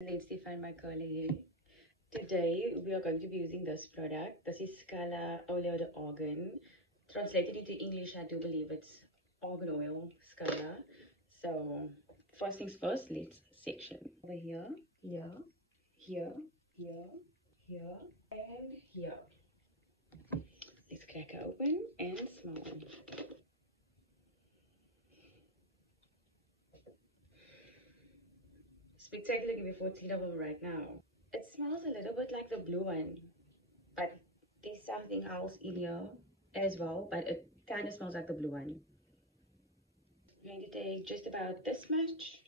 Let's define my color here. Today we are going to be using this product. This is Scala Oleo de Argan. Translated into English, I do believe it's argan oil, Scala. So first things first, let's section. Over here, here, here, here, here, and here. Let's crack it open and smell. Spectacular before tea level right now. It smells a little bit like the blue one, but there's something else in here as well, but it kind of smells like the blue one. I'm going to take just about this much.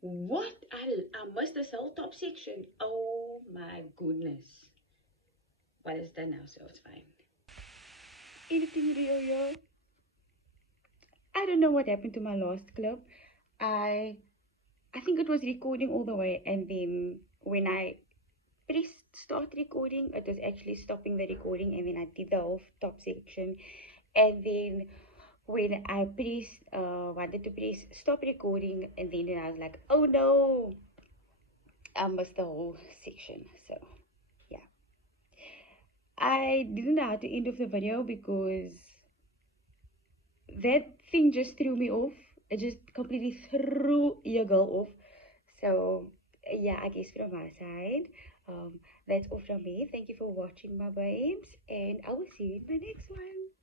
What? I missed this whole top section. Oh my goodness. But it's done now, so it's fine. Editing video, yo. I don't know what happened to my last clip. I think it was recording all the way, and then when I pressed start recording, it was actually stopping the recording, and then I did the whole top section, and then when I pressed wanted to press stop recording, and then I was like, oh no, I missed the whole section. So yeah, I didn't know how to end off the video because that thing just threw me off. It just completely threw your girl off. So yeah, I guess from my side, that's all from me. Thank you for watching, my babes, and I will see you in my next one.